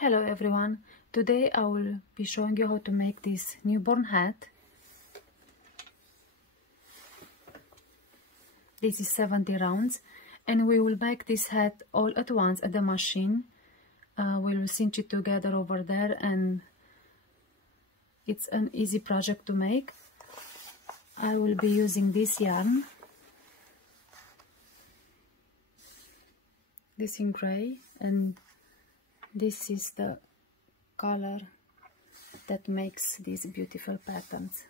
Hello everyone, today I will be showing you how to make this newborn hat. This is 70 rounds and we will make this hat all at once at the machine. We will cinch it together over there and it's an easy project to make. I will be using this yarn, this in grey, and this is the color that makes these beautiful patterns.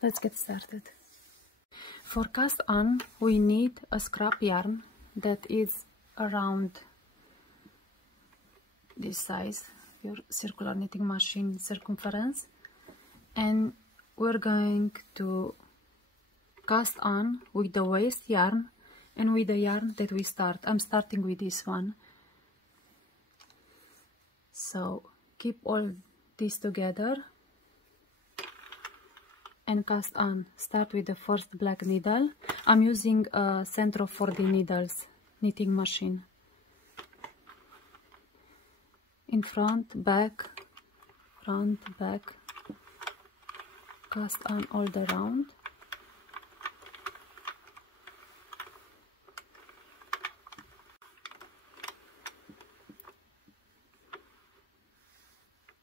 Let's get started. For cast on we need a scrap yarn that is around this size, your circular knitting machine circumference, and we're going to cast on with the waste yarn and with the yarn that we start. I'm starting with this one. So keep all this together and cast on. Start with the first black needle. I'm using a Centro 40 needles knitting machine. In front, back, cast on all the round.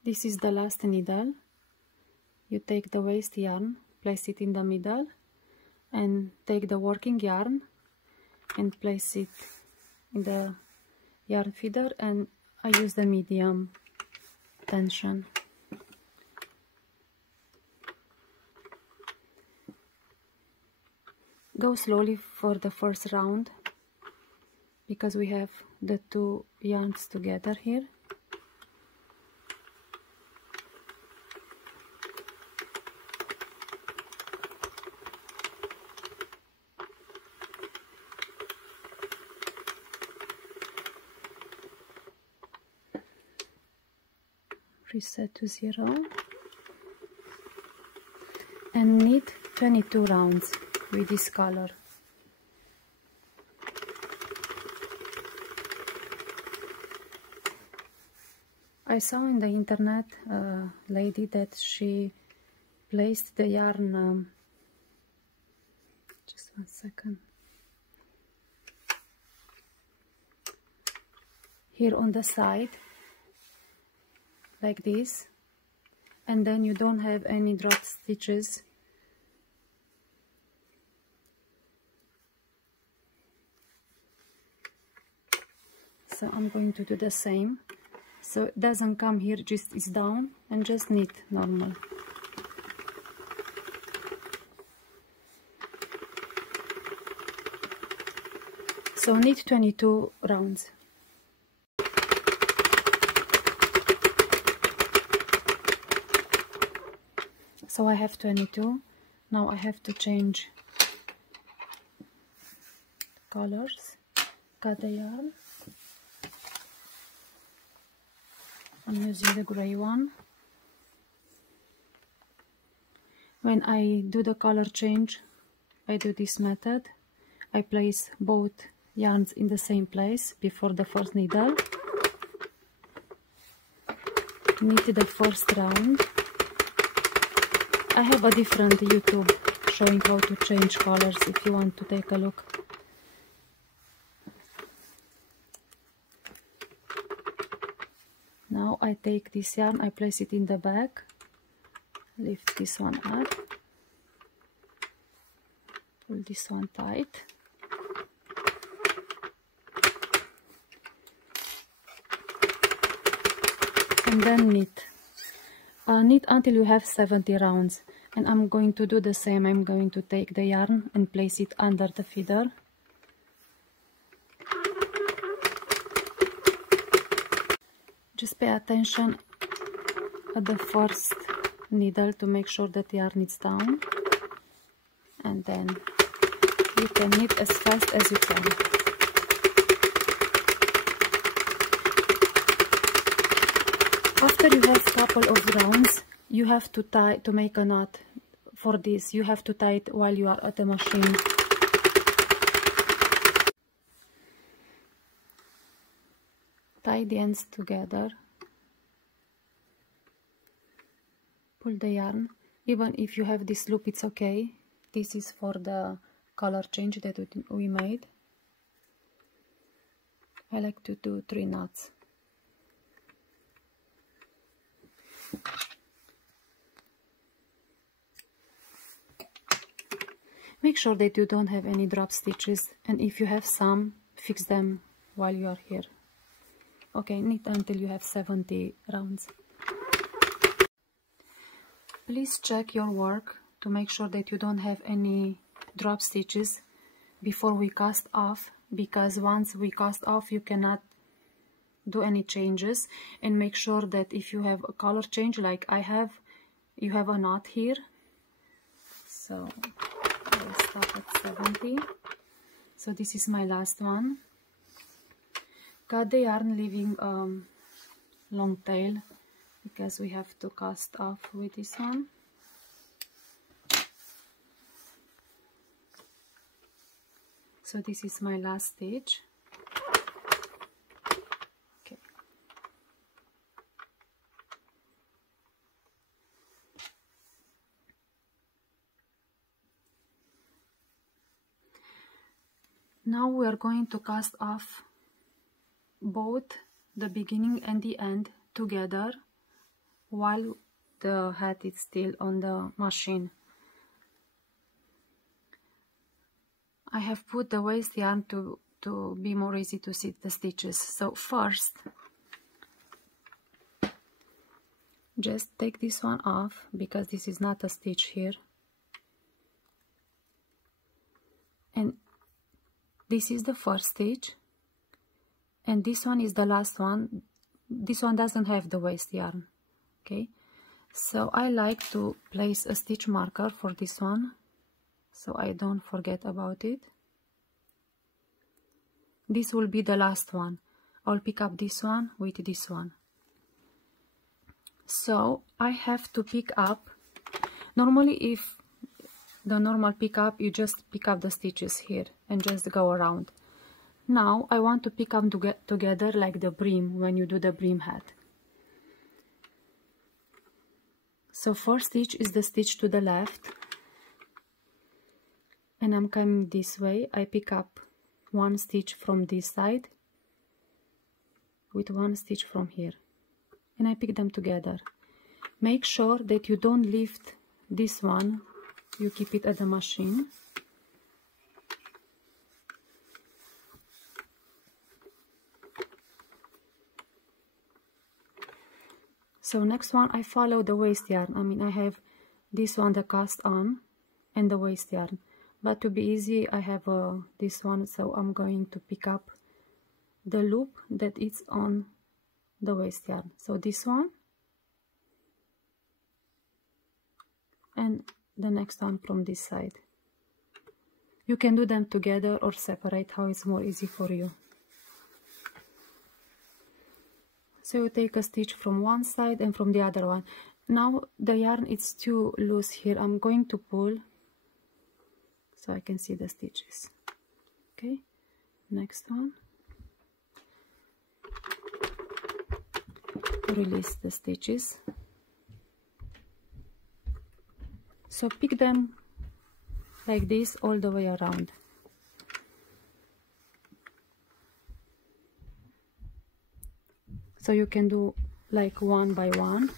This is the last needle. You take the waste yarn, place it in the middle, and take the working yarn and place it in the yarn feeder, and I use the medium tension. Go slowly for the first round because we have the two yarns together here. Reset to 0 and knit 22 rounds with this color. I saw in the internet a lady that she placed the yarn, just 1 second, here on the side like this, and then you don't have any drop stitches. So I'm going to do the same, so it doesn't come here, just is down, and just knit normal. So knit 22 rounds. So I have 22. Now I have to change colors. Cut the yarn. I'm using the gray one. When I do the color change, I do this method. I place both yarns in the same place before the first needle. Knit the first round. I have a different YouTube showing how to change colors if you want to take a look. Now I take this yarn, I place it in the back, lift this one up, pull this one tight, and then knit. Knit until you have 70 rounds, and I'm going to do the same. I'm going to take the yarn and place it under the feeder. Just pay attention at the first needle to make sure that the yarn is down, and then you can knit as fast as you can. After you have a couple of rounds, you have to tie, to make a knot for this. You have to tie it while you are at the machine. tie the ends together, pull the yarn. Even if you have this loop, it's okay. This is for the color change that we made. I like to do 3 knots. Make sure that you don't have any drop stitches, and if you have some, fix them while you are here. Okay, knit until you have 70 rounds. Please check your work to make sure that you don't have any drop stitches before we cast off, because once we cast off you cannot do any changes. And make sure that if you have a color change like I have, you have a knot here. So I'll stop at 70. So this is my last one. Cut the yarn leaving long tail, because we have to cast off with this one. So this is my last stitch. Okay. Now we are going to cast off both the beginning and the end together while the hat is still on the machine. I have put the waste yarn to be more easy to see the stitches. So first, just take this one off, because this is not a stitch here. And this is the first stitch, and this one is the last one. This one doesn't have the waste yarn. Okay, so I like to place a stitch marker for this one, so I don't forget about it. This will be the last one. I'll pick up this one with this one. So I have to pick up, normally if the normal pick up, you just pick up the stitches here and just go around. Now I want to pick up together like the brim when you do the brim hat. So first stitch is the stitch to the left, and I'm coming this way. I pick up one stitch from this side with one stitch from here, and I pick them together. Make sure that you don't lift this one, you keep it at the machine. So next one, I follow the waste yarn. I mean, I have this one, the cast on, and the waste yarn. But to be easy, I have this one, so I'm going to pick up the loop that is on the waste yarn. So this one, and the next one from this side. You can do them together or separate, how it's more easy for you. So you take a stitch from one side and from the other one. Now the yarn is too loose here. I'm going to pull so I can see the stitches. Okay, next one. Release the stitches. So pick them like this all the way around. So you can do like one by one.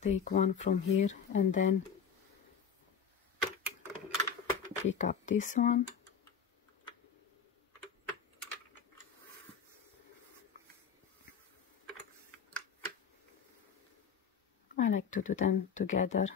Take one from here and then pick up this one. I like to do them together.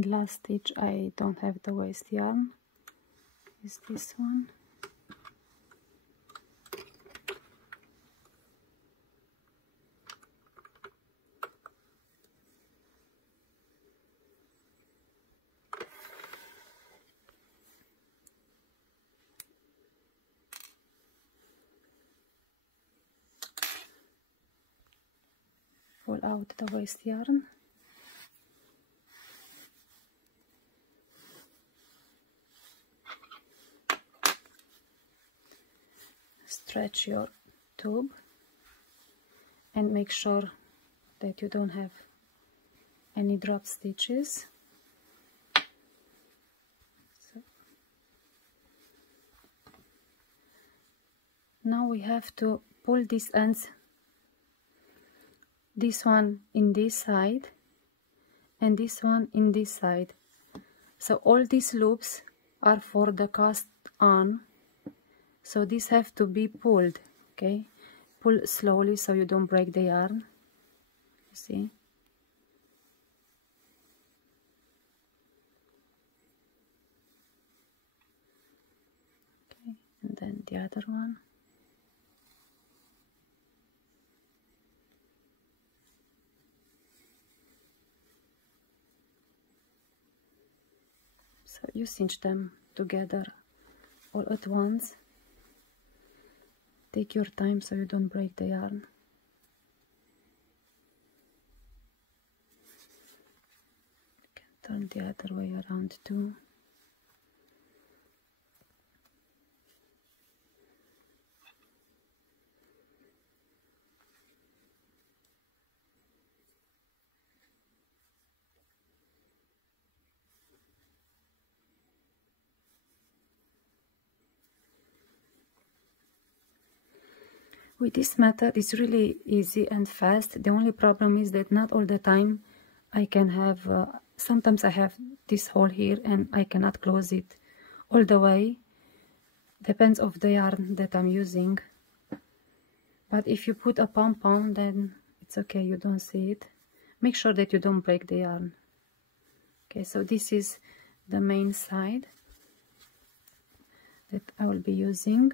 And last stitch, I don't have the waste yarn, is this one. Pull out the waste yarn. Stretch your tube and make sure that you don't have any drop stitches. So now we have to pull these ends, this one in this side and this one in this side. So all these loops are for the cast on, so these have to be pulled. Okay, pull slowly so you don't break the yarn. You see? Okay, and then the other one. So you cinch them together all at once. Take your time so you don't break the yarn. You can turn the other way around too. With this method, it's really easy and fast. The only problem is that not all the time I can have, sometimes I have this hole here and I cannot close it all the way. Depends of the yarn that I'm using. But if you put a pom-pom, then it's okay, you don't see it. Make sure that you don't break the yarn. Okay, so this is the main side that I will be using.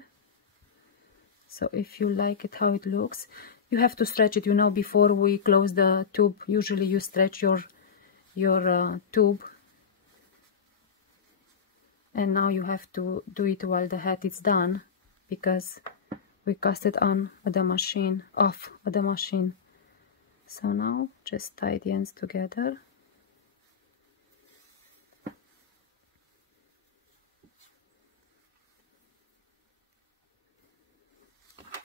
So if you like it how it looks, you have to stretch it, you know, before we close the tube. Usually you stretch your tube, and now you have to do it while the hat is done, because we cast it on at the machine, off at the machine. So now just tie the ends together.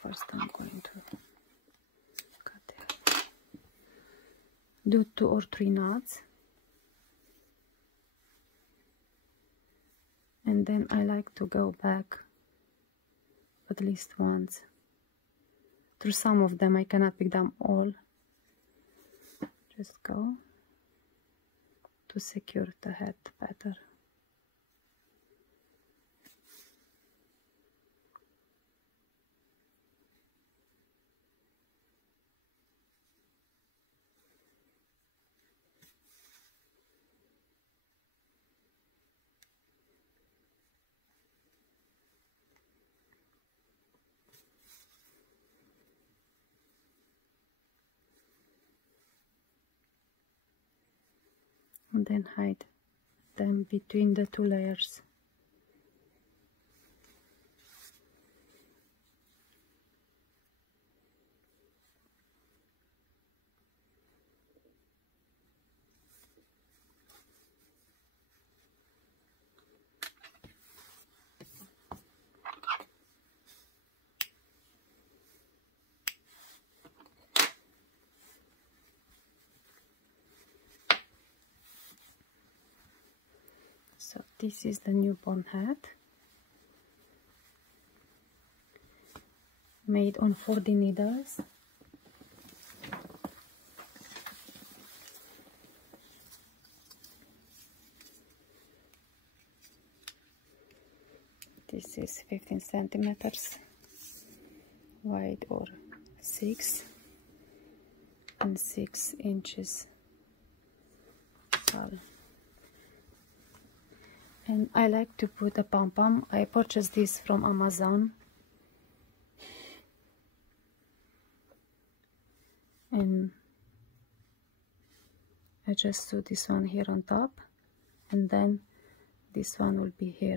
First I'm going to cut it. Do 2 or 3 knots, and then I like to go back at least once through some of them. I cannot pick them all. Just go to secure the hat better. And then hide them between the 2 layers. So this is the newborn hat, made on 40 needles. This is 15 centimeters wide, or 6, and 6 inches tall. And I like to put a pom-pom. I purchased this from Amazon. And I just do this one here on top, and then this one will be here.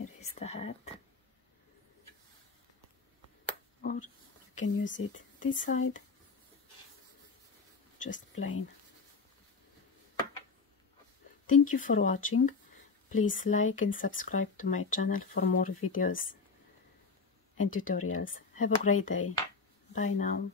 Here is the hat, or you can use it this side, just plain. Thank you for watching. Please like and subscribe to my channel for more videos and tutorials. Have a great day. Bye now.